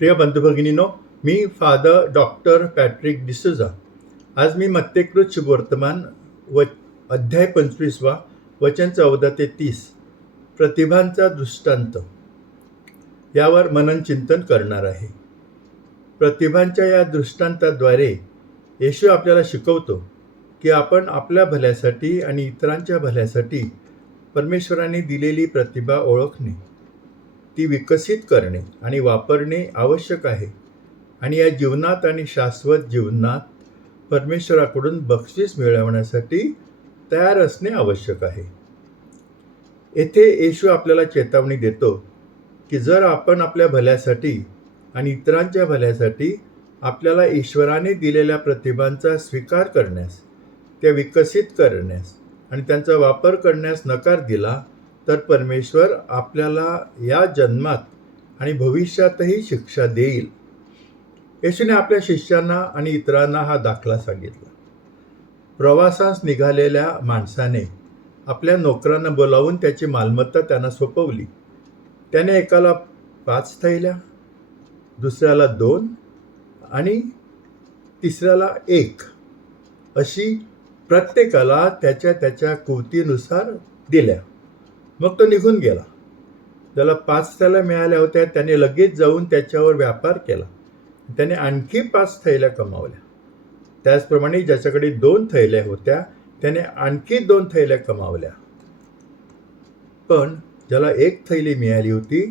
प्रिय बंधुभगिनीनो, मी फादर डॉक्टर पॅट्रिक डिसूजा. आज मी मत्तेकृत शुभवर्तमान व अध्याय 25 वचन 14 ते 30 प्रतिभांचा दृष्टांत यावर मनन चिंतन करणार आहे. प्रतिभांच्या या दृष्टांताद्वारे येशू आपल्याला शिकवतो की आपण आपल्या भल्यासाठी आणि इतरांच्या भल्यासाठी परमेश्वराने दिलेली प्रतिभा ओळखणे, ती विकसित करणे आणि वापरणे आवश्यक आहे. आणि या जीवनात आणि शाश्वत जीवनात परमेश्वराकडून बक्षीस मिळवण्यासाठी तयार असणे आवश्यक आहे. येथे येशू आपल्याला चेतावणी देतो की जर आपण आपल्या भल्यासाठी आणि इतरांच्या भल्यासाठी आपल्याला ईश्वराने दिलेल्या प्रतिभांचा स्वीकार करण्यास, त्या विकसित करण्यास आणि त्यांचा वापर करण्यास नकार दिला, तर परमेश्वर आपल्याला या जन्मात आणि भविष्यातही शिक्षा देईल. येशूने आपल्या शिष्यांना आणि इतरांना हा दाखला सांगितला. प्रवासास निघालेल्या माणसाने आपल्या नोकरांना बोलावून त्याची मालमत्ता त्यांना सोपवली. त्याने एकाला 5 थैल्या, दुसऱ्याला 2 आणि तिसऱ्याला 1 अशी प्रत्येकाला त्याच्या त्याच्या कुवतीनुसार दिल्या. मग तो निघून गेला. ज्याला 5 थैल्या मिळाल्या होत्या त्याने लगेच जाऊन त्याच्यावर व्यापार केला. त्याने आणखी 5 थैल्या कमावल्या. त्याचप्रमाणे ज्याच्याकडे 2 थैल्या होत्या त्याने आणखी 2 थैल्या कमावल्या. पण ज्याला 1 थैली मिळाली होती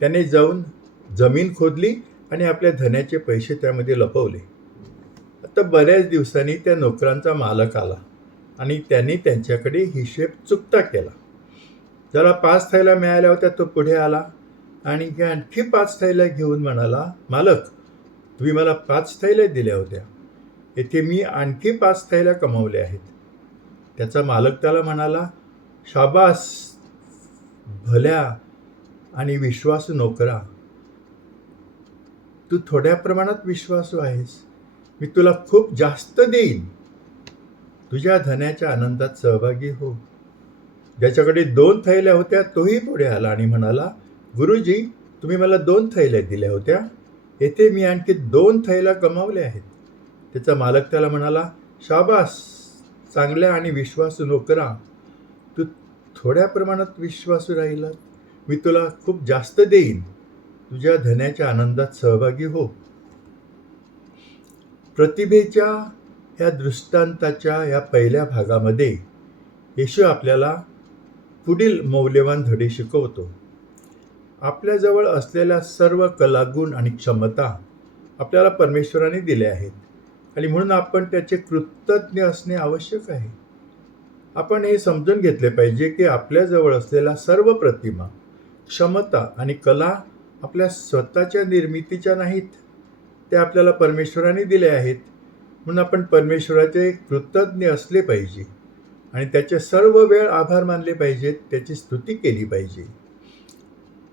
त्याने जाऊन जमीन खोदली आणि आपल्या धनाचे पैसे त्यामध्ये लपवले. आता बऱ्याच दिवसांनी त्या नोकरांचा मालक आला आणि त्याने त्यांच्याकडे हिशेब चुकता केला. ज्याला 5 थैल्या मिळाल्या होत्या तो पुढे आला आणि आणखी 5 थैल्या घेऊन म्हणाला, मालक, तुम्ही मला 5 थैल्या दिल्या होत्या, येथे मी आणखी 5 थैल्या कमावल्या आहेत. त्याचा मालक त्याला म्हणाला, शाबास भल्या आणि विश्वासू नोकरा, तू थोड्या प्रमाणात विश्वासू आहेस, मी तुला खूप जास्त देईन, तुझ्या धनाच्या आनंदात सहभागी हो. ज्याच्याकडे 2 थैल्या होत्या तोही पुढे आला आणि म्हणाला, गुरुजी, तुम्ही मला 2 थैल्या दिल्या होत्या, येथे मी आणखी 2 थैल्या कमावल्या आहेत. त्याचा मालक त्याला म्हणाला, शाबास चांगल्या आणि विश्वासू नोकरा, तू थोड्या प्रमाणात विश्वासू राहिला, मी तुला खूप जास्त देईन, तुझ्या धनाच्या आनंदात सहभागी हो. प्रतिभेच्या या दृष्टांताच्या या पहिल्या भागामध्ये येशू आपल्याला पुढील मौल्यवान धडे शिकवतो. आपल्याजवळ असलेल्या सर्व कलागुण आणि क्षमता आपल्याला परमेश्वराने दिल्या आहेत आणि म्हणून आपण त्याचे कृतज्ञ असणे आवश्यक आहे. आपण हे समजून घेतले पाहिजे की आपल्याजवळ असलेल्या सर्व प्रतिभा, क्षमता आणि कला आपल्या स्वतःच्या निर्मितीच्या नाहीत, ते आपल्याला परमेश्वराने दिले आहेत. म्हणून आपण परमेश्वराचे कृतज्ञ असले पाहिजे आणि त्याचे सर्व वेळ आभार मानले पाहिजेत, त्याची स्तुती केली पाहिजे.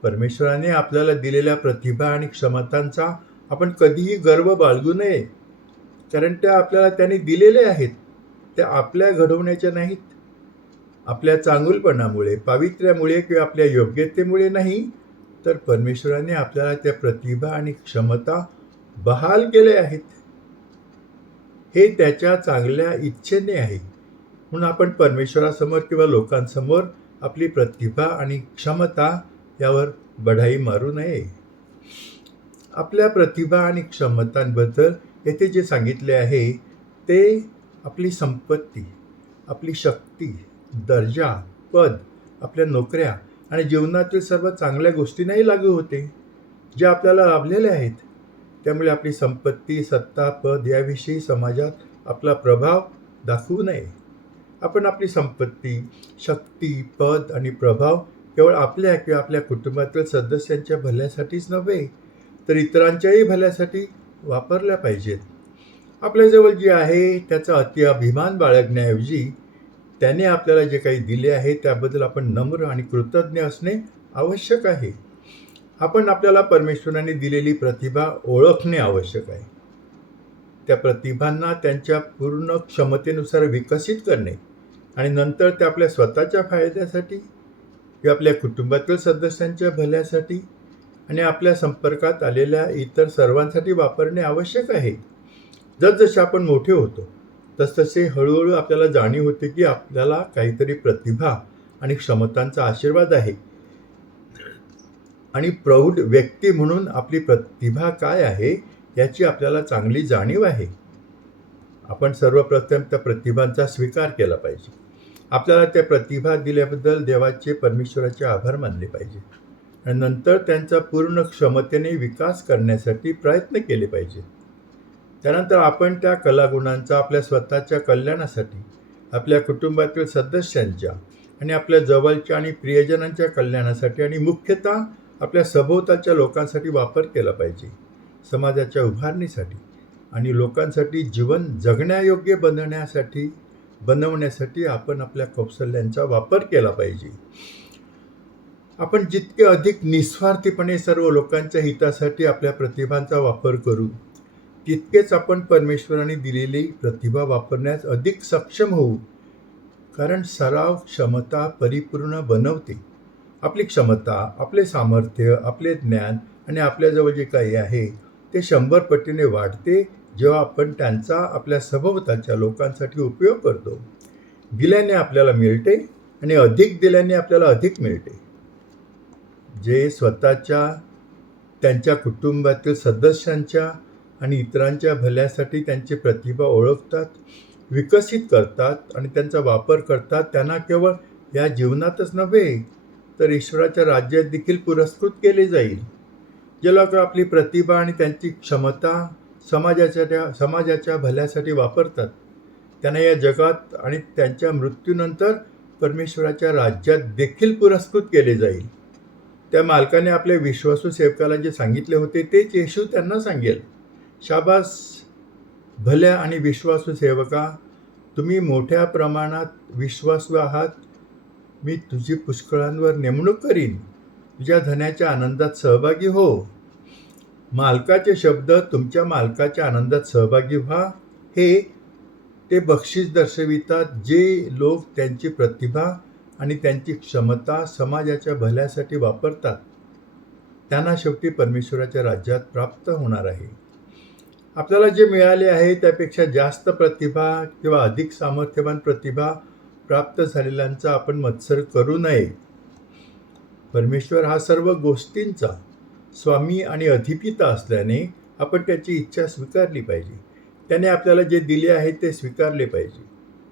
परमेश्वराने आपल्याला दिलेल्या प्रतिभा आणि क्षमतांचा आपण कधीही गर्व बाळगू नये, कारण त्या आपल्याला त्याने दिलेल्या आहेत. त्या आपल्या घडवण्याच्या नाहीत, आपल्या चांगुलपणामुळे, पावित्र्यामुळे किंवा आपल्या योग्यतेमुळे नाही, तर परमेश्वराने आपल्याला त्या प्रतिभा आणि क्षमता बहाल केल्या आहेत. हे त्याच्या चांगल्या इच्छेने आहे. म्हणून आपण परमेश्वरासमोर किंवा लोकांसमोर आपली प्रतिभा आणि क्षमता यावर बढाई मारू नये. आपल्या प्रतिभा आणि क्षमतांबद्दल येथे जे सांगितले आहे ते आपली संपत्ती, आपली शक्ती, दर्जा, पद, आपल्या नोकऱ्या आणि जीवनातील सर्व चांगल्या गोष्टींनाही लागू होते, ज्या आपल्याला लाभलेल्या आहेत. त्यामुळे आपली संपत्ती, सत्ता, पद याविषयी समाजात आपला प्रभाव दाखवू नये. आपण आपली संपत्ती, शक्ती, पद आणि प्रभाव केवळ आपल्या किंवा आपल्या कुटुंबातील सदस्यांच्या भल्यासाठीच नव्हे, तर इतरांच्याही भल्यासाठी वापरल्या पाहिजेत. आपल्याजवळ जे आहे त्याचा अति अभिमान बाळगण्याऐवजी त्याने आपल्याला जे काही दिले आहे त्याबद्दल आपण नम्र आणि कृतज्ञ असणे आवश्यक आहे. आपण आपल्याला परमेश्वराने दिलेली प्रतिभा ओळखणे आवश्यक आहे. त्या प्रतिभांना त्यांच्या पूर्ण क्षमतेनुसार विकसित करणे आणि नंतर ते आपल्या स्वतःच्या फायद्यासाठी किंवा आपल्या कुटुंबातील सदस्यांच्या भल्यासाठी आणि आपल्या संपर्कात आलेल्या इतर सर्वांसाठी वापरणे आवश्यक आहे. जसजसे आपण मोठे होतो तसतसे हळूहळू आपल्याला जाणीव होते की आपल्याला काहीतरी प्रतिभा आणि क्षमतांचा आशीर्वाद आहे आणि प्रौढ व्यक्ती म्हणून आपली प्रतिभा काय आहे याची आपल्याला चांगली जाणीव आहे. आपण सर्वप्रथम त्या प्रतिभांचा स्वीकार केला पाहिजे. आपल्याला त्या प्रतिभा दिल्याबद्दल देवाचे, परमेश्वराचे आभार मानले पाहिजे आणि नंतर त्यांचा पूर्ण क्षमतेने विकास करण्यासाठी प्रयत्न केले पाहिजे. त्यानंतर आपण त्या कलागुणांचा आपल्या स्वतःच्या कल्याणासाठी, आपल्या कुटुंबातील सदस्यांच्या आणि आपल्या जवळच्या आणि प्रियजनांच्या कल्याणासाठी आणि मुख्यतः आपल्या सभोवतालच्या लोकांसाठी वापर केला पाहिजे. समाजाच्या उभारणीसाठी आणि लोकांसाठी जीवन जगण्यायोग्य बनवण्यासाठी आपण आपल्या कौशल्यांचा वापर केला पाहिजे. आपण जितके अधिक निस्वार्थीपणे सर्व लोकांच्या हितासाठी आपल्या प्रतिभांचा वापर करू, तितकेच आपण परमेश्वराने दिलेली प्रतिभा वापरण्यास अधिक सक्षम होऊ. कारण सराव क्षमता परिपूर्ण बनवते. आपली क्षमता, आपले सामर्थ्य, आपले ज्ञान आणि आपल्याजवळ जे काही आहे ते 100 पटीने वाढते जेव्हा आपण त्यांचा आपल्या सभोवतालच्या लोकांसाठी उपयोग करतो. दिल्याने आपल्याला मिळते आणि अधिक दिल्याने आपल्याला अधिक मिळते. जे स्वतःच्या, त्यांच्या कुटुंबातील सदस्यांच्या आणि इतरांच्या भल्यासाठी त्यांची प्रतिभा ओळखतात, विकसित करतात आणि त्यांचा वापर करतात, त्यांना केवळ या जीवनातच नव्हे तर ईश्वराच्या राज्यात देखील पुरस्कृत केले जाईल. जे लोक आपली प्रतिभा आणि त्यांची क्षमता समाजाच्या भल्यासाठी वापरतात, त्यांना या जगात आणि त्यांच्या मृत्यूनंतर परमेश्वराच्या राज्यात देखील पुरस्कृत केले जाईल. त्या मालकाने आपल्या विश्वासू सेवकाला जे सांगितले होते तेच येशू त्यांना सांगेल. शाबास भल्या आणि विश्वासू सेवका, तुम्ही मोठ्या प्रमाणात विश्वासू आहात. मी तुझी पुष्कळांवर नेमणूक करीन. तुझ्या धन्याच्या आनंदात सहभागी हो. मालकाचे शब्द तुमच्या मालकाच्या आनंदात सहभागी व्हा. हे ते बक्षीस दर्शवितात जे लोक त्यांची प्रतिभा आणि त्यांची क्षमता समाजाच्या भल्यासाठी वापरतात. त्यांना शेवटी परमेश्वराच्या राज्यात प्राप्त होणार आहे. आपल्याला जे मिळाले आहे त्यापेक्षा जास्त प्रतिभा किंवा अधिक सामर्थ्यवान प्रतिभा प्राप्त झालेल्यांचा आपण मत्सर करू नये. परमेश्वर हा सर्व गोष्टींचा स्वामी आणि अधिपिता असल्याने आपण त्याची इच्छा स्वीकारली पाहिजे. त्याने आपल्याला जे दिले आहे ते स्वीकारले पाहिजे.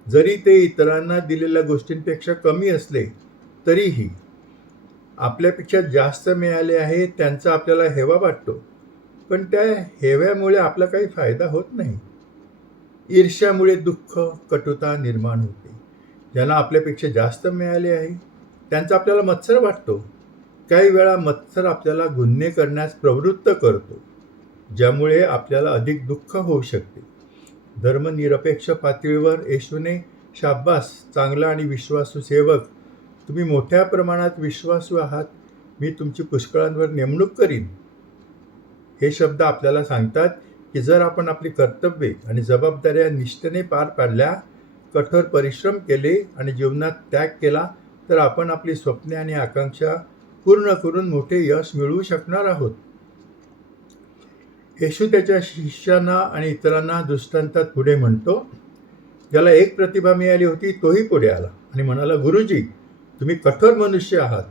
जरी ते इतरांना दिलेल्या गोष्टींपेक्षा कमी असले तरीही आपल्यापेक्षा जास्त मिळाले आहे त्यांचा आपल्याला हेवा वाटतो. पण त्या हेव्यामुळे आपला काही फायदा होत नाही. ईर्ष्यामुळे दुःख, कटुता निर्माण होते. ज्यांना आपल्यापेक्षा जास्त मिळाले आहे त्यांचा आपल्याला मत्सर वाटतो. काही वेळा मत्सर आपल्याला गुन्हे करण्यास प्रवृत्त करतो, ज्यामुळे आपल्याला अधिक दुःख होऊ शकते. धर्मनिरपेक्ष पातळीवर येशूने शाब्बास चांगला आणि विश्वासू सेवक, तुम्ही मोठ्या प्रमाणात विश्वासू आहात, मी तुमची पुष्कळांवर नेमणूक करीन. हे शब्द आपल्याला सांगतात की जर आपण आपली कर्तव्ये आणि जबाबदाऱ्या निष्ठेने पार पाडल्या, कठोर परिश्रम केले आणि जीवनात त्याग केला तर आपण आपली स्वप्ने आणि आकांक्षा पूर्ण करून मोठे यश मिळवू शकणार आहोत. येशू त्याच्या शिष्यांना आणि इतरांना दृष्टांतात पुढे म्हणतो, ज्याला एक प्रतिभा मिळाली होती तोही पुढे आला आणि म्हणाला, गुरुजी, तुम्ही कठोर मनुष्य आहात.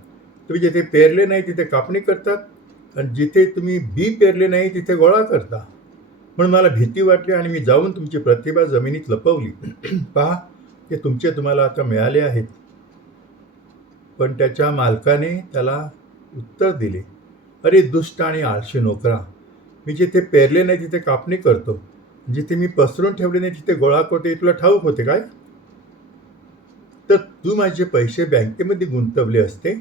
तुम्ही जिथे पेरले नाही तिथे कापणी करतात आणि जिथे तुम्ही बी पेरले नाही तिथे गोळा करता. म्हणून मला भीती वाटली आणि मी जाऊन तुमची प्रतिभा जमिनीत लपवली. पहा, ते तुम्हाला आता मिळाले आहेत. पण त्याच्या मालकाने त्याला उत्तर दिले, अरे दुष्ट आणि आळशी नोकरा, मी जिथे पेरले नाही तिथे कापणी करतो, जिथे मी पसरून ठेवले नाही तिथे गोळा करतो. तुला ठाऊक होते काय? तर तू माझे पैसे बँकेमध्ये गुंतवले असते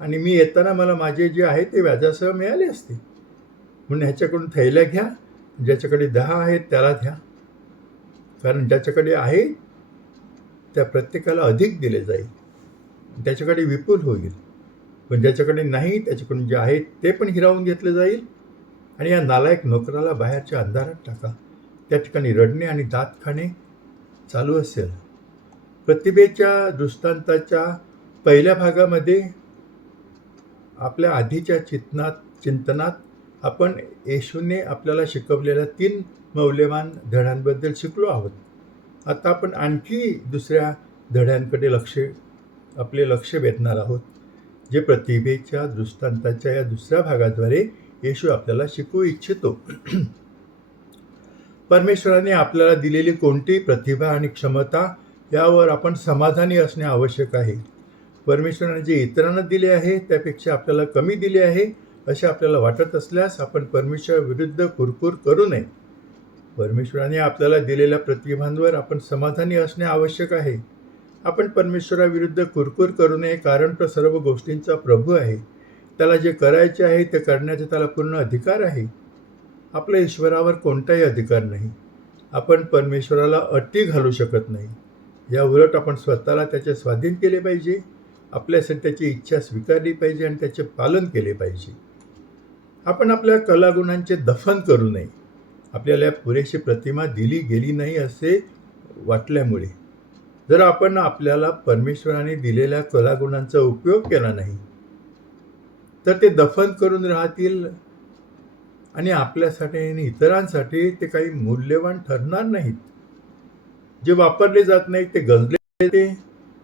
आणि मी येताना मला माझे जे आहे ते व्याजासह मिळाले असते. म्हणून ह्याच्याकडून थैल्या घ्या, ज्याच्याकडे 10 आहेत त्याला द्या. कारण ज्याच्याकडे आहे त्या प्रत्येकाला अधिक दिले जाईल, त्याच्याकडे विपुल होईल. पण ज्याच्याकडे नाही त्याच्याकडून जे आहे ते पण हिरावून घेतले जाईल. आणि या नालायक नोकराला बाहेरच्या अंधारात टाका, त्या ठिकाणी रडणे आणि दात खाणे चालू असेल. प्रतिभेच्या दृष्टांताच्या पहिल्या भागामध्ये आपल्या आधीच्या चिंतनात चिंतनात आपण येशूने आपल्याला शिकवलेल्या 3 मौल्यवान धड्यांबद्दल शिकलो आहोत. आता आपण आणखी दुसऱ्या धड्यांकडे आपले लक्ष वेधणार आहोत, जे प्रतिभेच्या दृष्टांताच्या या दुसऱ्या भागाद्वारे येशू आपल्याला शिकवू इच्छितो. परमेश्वराने आपल्याला दिलेली कोणती प्रतिभा आणि क्षमता यावर आपण समाधानी असणे आवश्यक आहे. परमेश्वराने जे इतरांना दिले आहे त्यापेक्षा आपल्याला कमी दिले आहे असे आपल्याला वाटत असल्यास आपण परमेश्वराविरुद्ध कुरकुर करू नये. परमेश्वराने आपल्याला दिलेल्या प्रतिभांवर आपण समाधानी असणे आवश्यक आहे. आपण परमेश्वराविरुद्ध कुरकुर करू नये, कारण तो सर्व गोष्टींचा प्रभू आहे. त्याला जे करायचे आहे ते करण्याचा त्याला पूर्ण अधिकार आहे. आपल्या ईश्वरावर कोणताही अधिकार नाही. आपण परमेश्वराला अटी घालू शकत नाही. या उलट आपण स्वतःला त्याचे स्वाधीन केले पाहिजे, आपल्यासाठी त्याची इच्छा स्वीकारली पाहिजे आणि त्याचे पालन केले पाहिजे. आपण आपल्या कलागुणांचे दफन करू नये. आपल्याला पुरेशी प्रतिमा दिली गेली नाही असे वाटल्यामुळे जर आपण आपल्याला परमेश्वराने दिलेल्या कलागुणांचा उपयोग केला नाही तर ते दफन करून राहतील आणि आपल्यासाठी आणि इतरांसाठी ते काही मूल्यवान ठरणार नाहीत. जे वापरले जात नाही ते गंजले जाते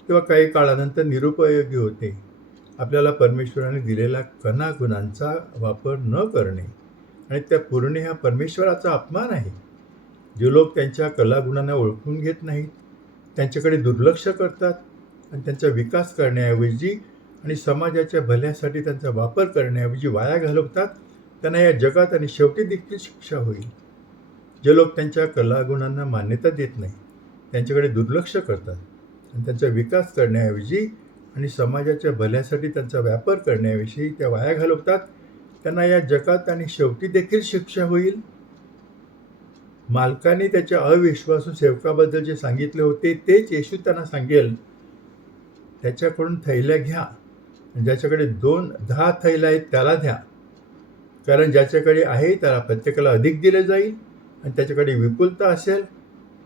किंवा काही काळानंतर निरुपयोगी होते. आपल्याला परमेश्वराने दिलेल्या कलागुणांचा वापर न करणे आणि त्या पुरणे हा परमेश्वराचा अपमान आहे. जे लोक त्यांच्या कलागुणांना ओळखून घेत नाहीत, त्यांच्याकडे दुर्लक्ष करतात आणि त्यांचा विकास करण्याऐवजी आणि समाजाच्या भल्यासाठी त्यांचा वापर करण्याऐवजी वाया घालवतात, त्यांना या जगात आणि शेवटी देखील शिक्षा होईल. जे लोक त्यांच्या कलागुणांना मान्यता देत नाही, त्यांच्याकडे दुर्लक्ष करतात आणि त्यांचा विकास करण्याऐवजी आणि समाजाच्या भल्यासाठी त्यांचा वापर करण्याविषयी त्या वाया घालवतात, त्यांना या जगात आणि शेवटी देखील शिक्षा होईल. मालकाने त्याच्या अविश्वासू सेवकाबद्दल जे सांगितले होते तेच येशू त्यांना सांगेल. त्याच्याकडून थैल्या घ्या, ज्याच्याकडे 10 थैल्या आहेत त्याला द्या, कारण ज्याच्याकडे आहे त्याला प्रत्येकाला अधिक दिले जाईल आणि त्याच्याकडे विपुलता असेल,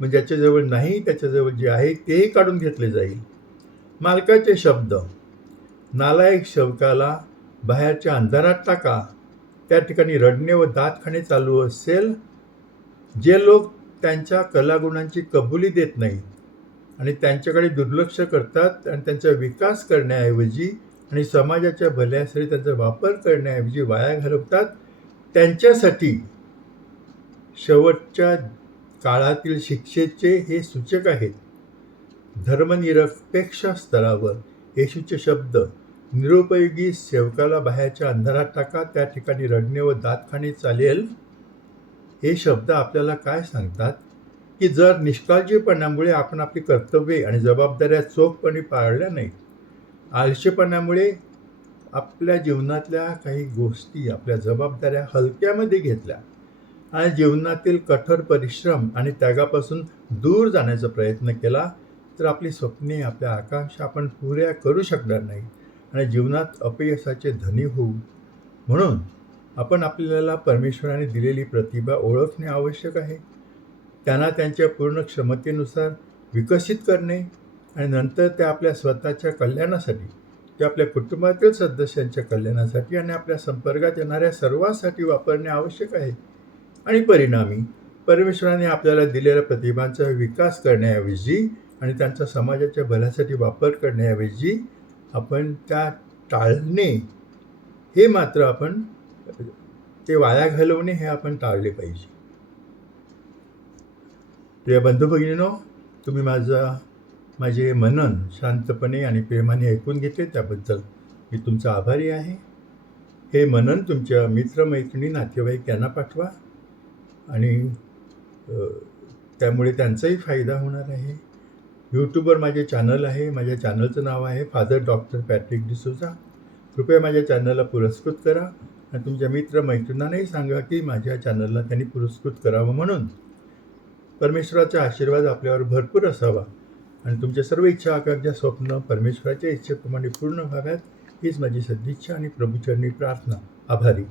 म्हणजे ज्याच्याजवळ नाही त्याच्याजवळ जे आहे तेही काढून घेतले जाईल. मालकाचे शब्द: नालायक सेवकाला बाहेरच्या अंधारात टाका, त्या ठिकाणी रडणे व दात खाणे चालू असेल. जे लोक त्यांच्या कलागुणांची कबुली देत नाहीत आणि त्यांच्याकडे दुर्लक्ष करतात आणि त्यांचा विकास करण्याऐवजी आणि समाजाच्या भल्यासाठी त्यांचा वापर करण्याऐवजी वाया घालवतात, त्यांच्यासाठी शेवटच्या काळातील शिक्षेचे हे सूचक आहेत. धर्मनिरपेक्ष स्तरावर येशूचे शब्द: निरुपयोगी सेवकाला बाहेरच्या अंधारात टाका, त्या ठिकाणी रडणे व दात खाणे चालेल, हे शब्द आपल्याला काय सांगतात की जर निष्काळजीपणामुळे आपण आपली कर्तव्ये आणि जबाबदाऱ्या चोखपणे पाळल्या नाहीत, आळशीपणामुळे आपल्या जीवनातल्या काही गोष्टी, आपल्या जबाबदाऱ्या हलक्यामध्ये घेतल्या आणि जीवनातील कठोर परिश्रम आणि त्यागापासून दूर जाण्याचा प्रयत्न केला, तर आपली स्वप्ने, आपल्या आकांक्षा आपण पुऱ्या करू शकणार नाही आणि जीवनात अपयशाचे धनी होऊ. म्हणून आपण आपल्याला परमेश्वराने दिलेली प्रतिभा ओळखणे आवश्यक आहे, त्यांना त्यांच्या पूर्ण क्षमतेनुसार विकसित करणे आणि नंतर त्या आपल्या स्वतःच्या कल्याणासाठी, ते आपल्या कुटुंबातील सदस्यांच्या कल्याणासाठी आणि आपल्या संपर्कात येणाऱ्या सर्वांसाठी वापरणे आवश्यक आहे. आणि परिणामी परमेश्वराने आपल्याला दिलेल्या प्रतिभांचा विकास करण्याऐवजी आणि त्यांचा समाजाच्या भल्यासाठी वापर करण्याऐवजी आपण त्या टाळणे, हे मात्र आपण ते वाया घालवणे हे आपण टाळले पाहिजे. प्रिय बंधू भगिनींनो, तुम्ही माझे मनन शांतपणे आणि प्रेमाने ऐकून घेतले त्याबद्दल मी तुमचा आभारी आहे. हे मनन तुमच्या मित्रमैत्रिणी, नातेवाईक यांना पाठवा आणि त्यामुळे त्यांचाही फायदा होणार आहे. यूट्यूबवर माझे चॅनल आहे. माझ्या चॅनलचं नाव आहे फादर डॉक्टर पॅट्रिक डिसूझा. कृपया माझ्या चॅनलला पुरस्कृत करा आणि तुमच्या मित्रमैत्रिणींनाही सांगा की माझ्या चॅनलला त्यांनी पुरस्कृत करावं म्हणून. परमेश्वराचा आशीर्वाद आपल्यावर भरपूर असावा आणि तुमच्या सर्व इच्छा, आकांक्षा, स्वप्न परमेश्वराच्या इच्छेप्रमाणे पूर्ण व्हाव्यात, हीच माझी सदिच्छा आणि प्रभूचरणी प्रार्थना. आभारी.